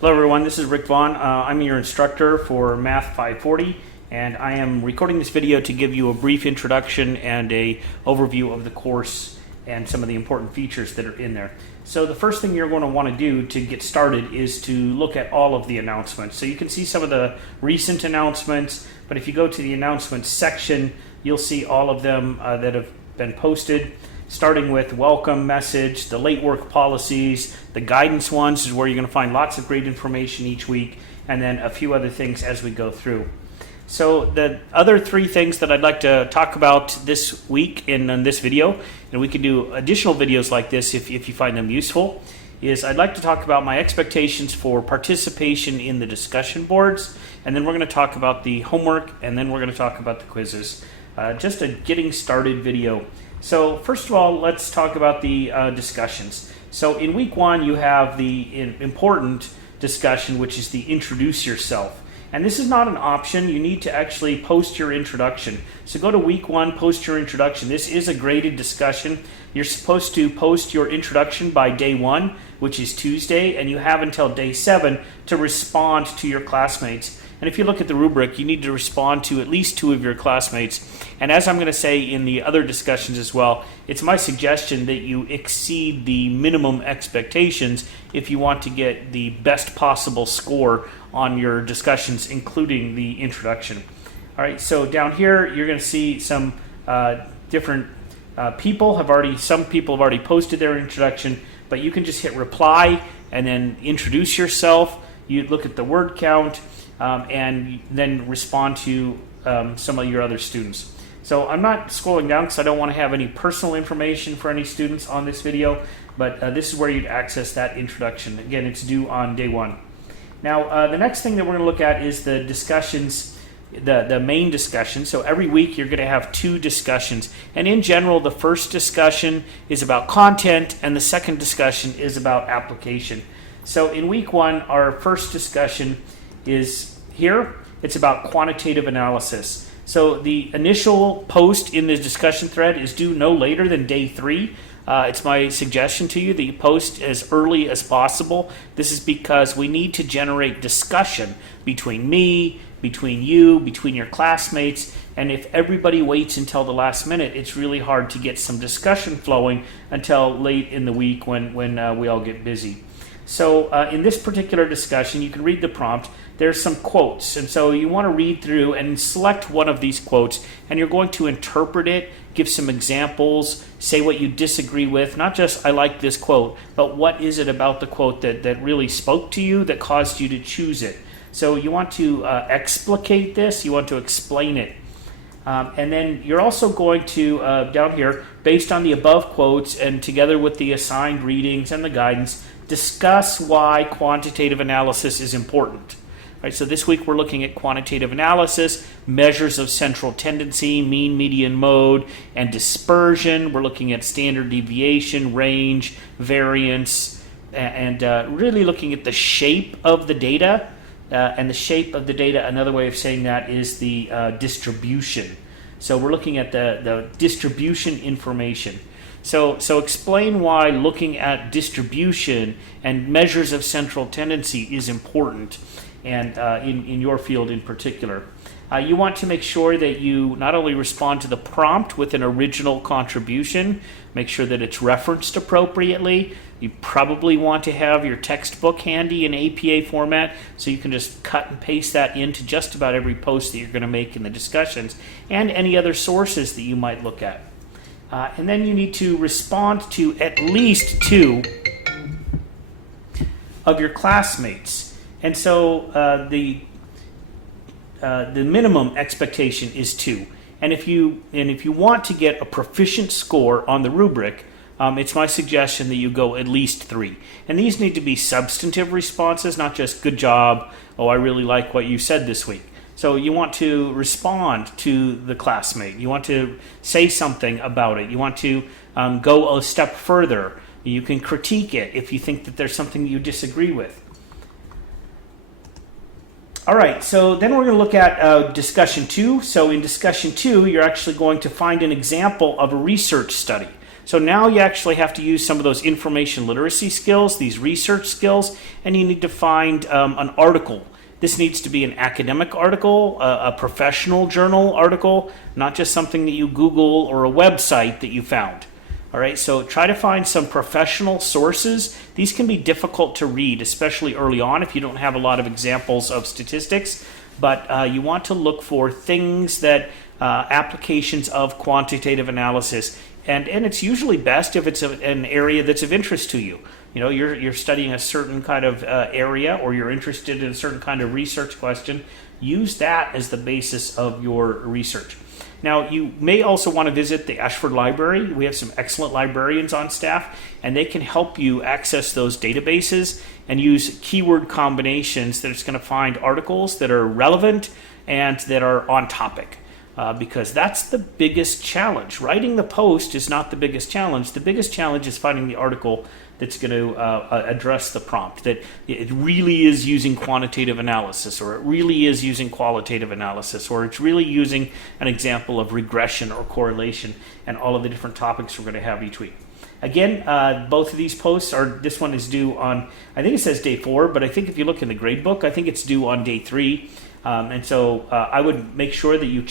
Hello everyone, this is Rick Vaughn. I'm your instructor for Math 540, and I am recording this video to give you a brief introduction and a overview of the course and some of the important features that are in there. So the first thing you're going to want to do to get started is to look at all of the announcements. So you can see some of the recent announcements, but if you go to the announcements section, you'll see all of them that have been posted. Starting with welcome message, the late work policies, the guidance ones is where you're going to find lots of great information each week, and then a few other things as we go through. So the other three things that I'd like to talk about this week in this video, and we can do additional videos like this if you find them useful, is I'd like to talk about my expectations for participation in the discussion boards, and then we're going to talk about the homework, and then we're going to talk about the quizzes. Just a getting started video. So first of all, let's talk about the discussions. So in week one, you have the important discussion, which is the introduce yourself. And this is not an option. You need to actually post your introduction. So go to week one, post your introduction. This is a graded discussion. You're supposed to post your introduction by day one, which is Tuesday, and you have until day 7 to respond to your classmates. And if you look at the rubric, you need to respond to at least 2 of your classmates. And as I'm going to say in the other discussions as well, it's my suggestion that you exceed the minimum expectations if you want to get the best possible score on your discussions, including the introduction. All right, so down here, you're going to see some different people some people have already posted their introduction, but you can just hit reply and then introduce yourself. You look at the word count, and then respond to some of your other students. So I'm not scrolling down because I don't want to have any personal information for any students on this video, but this is where you'd access that introduction. Again, it's due on day 1. Now, the next thing that we're going to look at is the discussions, the main discussion. So every week you're going to have 2 discussions. And in general, the first discussion is about content and the second discussion is about application. So in week 1, our first discussion is here. It's about quantitative analysis. So the initial post in the discussion thread is due no later than day 3. It's my suggestion to you that you post as early as possible. This is because we need to generate discussion between me, between you, between your classmates, and if everybody waits until the last minute, it's really hard to get some discussion flowing until late in the week when we all get busy. So in this particular discussion, you can read the prompt. There's some quotes, and so you want to read through and select one of these quotes, and you're going to interpret it, give some examples, say what you disagree with, not just I like this quote, but what is it about the quote that really spoke to you, that caused you to choose it. So you want to explicate this, you want to explain it. And then you're also going to, down here, based on the above quotes and together with the assigned readings and the guidance, discuss why quantitative analysis is important. All right, so this week we're looking at quantitative analysis, measures of central tendency, mean, median, mode, and dispersion. We're looking at standard deviation, range, variance, and really looking at the shape of the data. And the shape of the data, another way of saying that is the distribution. So we're looking at the distribution information. So explain why looking at distribution and measures of central tendency is important, and in your field in particular. You want to make sure that you not only respond to the prompt with an original contribution, make sure that it's referenced appropriately. You probably want to have your textbook handy in APA format so you can just cut and paste that into just about every post that you're going to make in the discussions and any other sources that you might look at. And then you need to respond to at least 2 of your classmates. And so the minimum expectation is 2. And if you want to get a proficient score on the rubric, it's my suggestion that you go at least 3. And these need to be substantive responses, not just good job, oh, I really like what you said this week. So you want to respond to the classmate. You want to say something about it. You want to go a step further. You can critique it if you think that there's something you disagree with. All right, so then we're going to look at discussion 2. So in discussion 2, you're actually going to find an example of a research study. So now you actually have to use some of those information literacy skills, these research skills, and you need to find an article. This needs to be an academic article, a professional journal article, not just something that you Google or a website that you found. All right, so try to find some professional sources. These can be difficult to read, especially early on if you don't have a lot of examples of statistics, but you want to look for things that applications of quantitative analysis. And it's usually best if it's an area that's of interest to you. You know, you're studying a certain kind of area, or you're interested in a certain kind of research question. Use that as the basis of your research. Now, you may also want to visit the Ashford Library. We have some excellent librarians on staff, and they can help you access those databases and use keyword combinations that it's going to find articles that are relevant and that are on topic. Because that's the biggest challenge. Writing the post is not the biggest challenge. The biggest challenge is finding the article that's going to address the prompt, that it really is using quantitative analysis, or it really is using qualitative analysis, or it's really using an example of regression or correlation, and all of the different topics we're going to have each week. Again, both of these posts this one is due on, I think it says day 4, but I think if you look in the grade book, I think it's due on day 3. And so I would make sure that you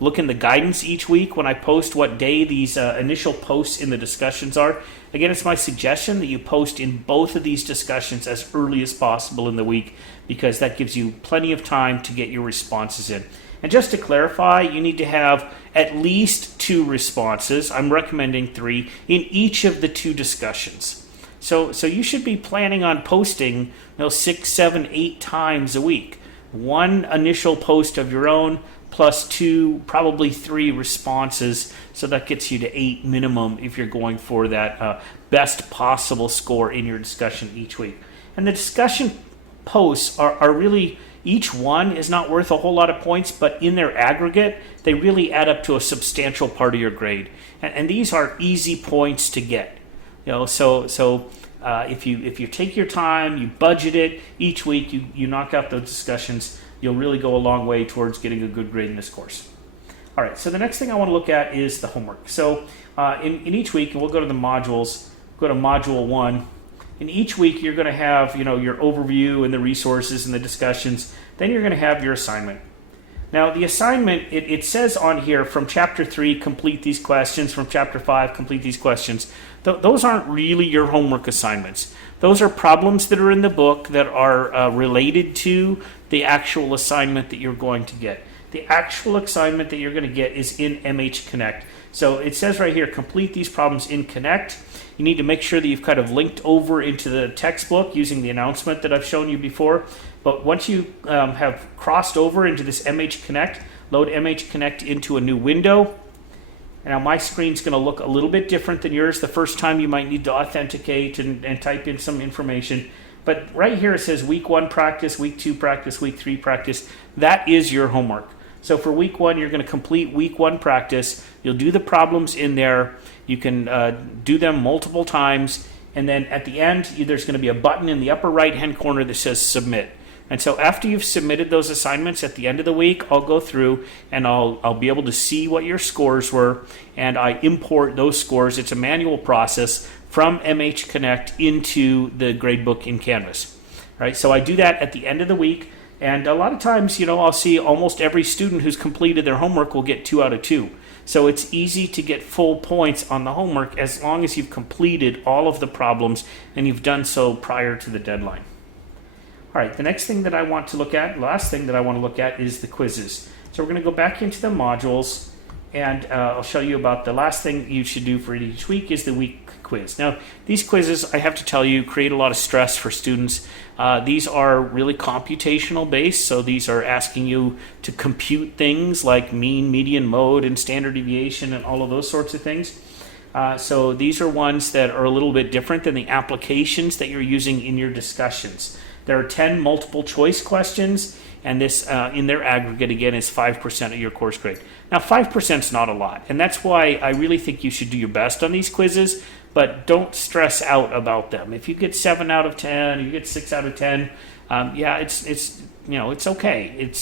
look in the guidance each week when I post what day these initial posts in the discussions are. Again, it's my suggestion that you post in both of these discussions as early as possible in the week, because that gives you plenty of time to get your responses in. And just to clarify, you need to have at least 2 responses. I'm recommending 3 in each of the 2 discussions. So you should be planning on posting 6, 7, 8 times a week. 1 initial post of your own, plus 2, probably 3 responses, so that gets you to 8 minimum if you're going for that best possible score in your discussion each week. And the discussion posts are really, each one is not worth a whole lot of points, but in their aggregate, they really add up to a substantial part of your grade. And these are easy points to get. So if you take your time, you budget it, each week you knock out those discussions, you'll really go a long way towards getting a good grade in this course. All right, so the next thing I want to look at is the homework. So in each week, and we'll go to the modules, go to Module 1. In each week, you're going to have your overview and the resources and the discussions. Then you're going to have your assignment. Now, the assignment, it says on here, from Chapter 3, complete these questions. From Chapter 5, complete these questions. Those aren't really your homework assignments. Those are problems that are in the book that are related to the actual assignment that you're going to get. The actual assignment that you're going to get is in MH Connect. So it says right here, complete these problems in Connect. You need to make sure that you've kind of linked over into the textbook using the announcement that I've shown you before. But once you have crossed over into this MH Connect, load MH Connect into a new window. And now my screen's going to look a little bit different than yours. The first time you might need to authenticate and type in some information. But right here it says week 1 practice, week 2 practice, week 3 practice. That is your homework. So for week 1, you're going to complete week 1 practice. You'll do the problems in there. You can do them multiple times. And then at the end, there's going to be a button in the upper right-hand corner that says submit. And so after you've submitted those assignments at the end of the week, I'll go through and I'll be able to see what your scores were, and I import those scores. It's a manual process from MH Connect into the gradebook in Canvas. Right? So I do that at the end of the week, and a lot of times, I'll see almost every student who's completed their homework will get 2 out of 2. So it's easy to get full points on the homework as long as you've completed all of the problems and you've done so prior to the deadline. All right, the next thing that I want to look at, last thing that I want to look at, is the quizzes. So we're going to go back into the modules, and I'll show you about the last thing you should do for each week is the week quiz. Now, these quizzes, I have to tell you, create a lot of stress for students. These are really computational based, so these are asking you to compute things like mean, median, mode, and standard deviation, and all of those sorts of things. So these are ones that are a little bit different than the applications that you're using in your discussions. There are 10 multiple choice questions, and this in their aggregate again is 5% of your course grade. Now 5% is not a lot, and that's why I really think you should do your best on these quizzes, but don't stress out about them. If you get 7 out of 10, you get 6 out of 10, it's okay.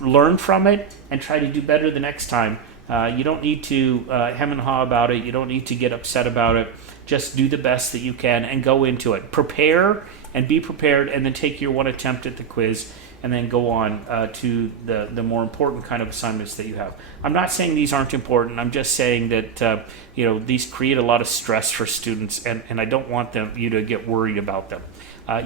Learn from it and try to do better the next time. You don't need to hem and haw about it. You don't need to get upset about it. Just do the best that you can and go into it. Prepare and be prepared, and then take your one attempt at the quiz, and then go on to the more important kind of assignments that you have. I'm not saying these aren't important. I'm just saying that these create a lot of stress for students, and I don't want you to get worried about them.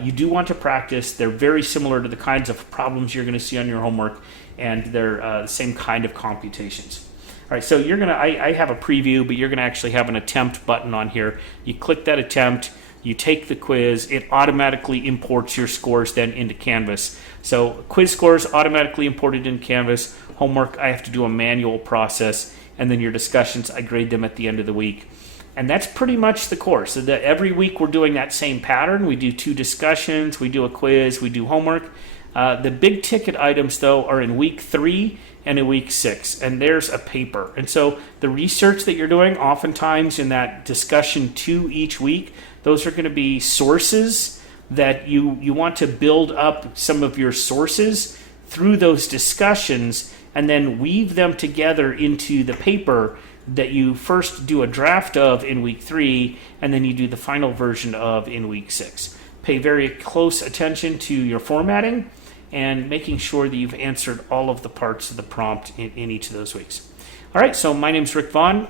You do want to practice. They're very similar to the kinds of problems you're going to see on your homework, and they're the same kind of computations. All right, so I have a preview, but you're gonna actually have an attempt button on here. You click that attempt, you take the quiz, it automatically imports your scores then into Canvas. So quiz scores automatically imported in Canvas. Homework, I have to do a manual process, and then your discussions, I grade them at the end of the week. And that's pretty much the course. So every week we're doing that same pattern. We do 2 discussions, we do a quiz, we do homework. The big ticket items, though, are in week 3 and in week 6, and there's a paper. And so the research that you're doing, oftentimes in that discussion 2 each week, those are going to be sources that you want to build up some of your sources through those discussions, and then weave them together into the paper that you first do a draft of in week 3, and then you do the final version of in week 6. Pay very close attention to your formatting and making sure that you've answered all of the parts of the prompt in each of those weeks. All right, so my name's Rick Vaughn.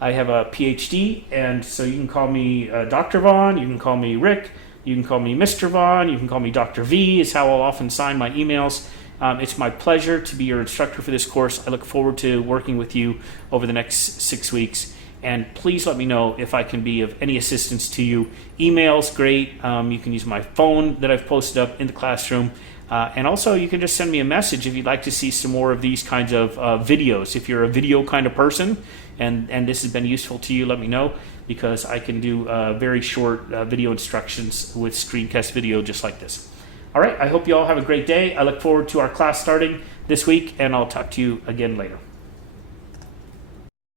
I have a PhD, and so you can call me Dr. Vaughn, you can call me Rick, you can call me Mr. Vaughn, you can call me Dr. V is how I'll often sign my emails. It's my pleasure to be your instructor for this course. I look forward to working with you over the next 6 weeks. And please let me know if I can be of any assistance to you. Email's great. You can use my phone that I've posted up in the classroom. And also, you can just send me a message if you'd like to see some more of these kinds of videos. If you're a video kind of person and this has been useful to you, let me know, because I can do very short video instructions with screencast video just like this. All right, I hope you all have a great day. I look forward to our class starting this week, and I'll talk to you again later.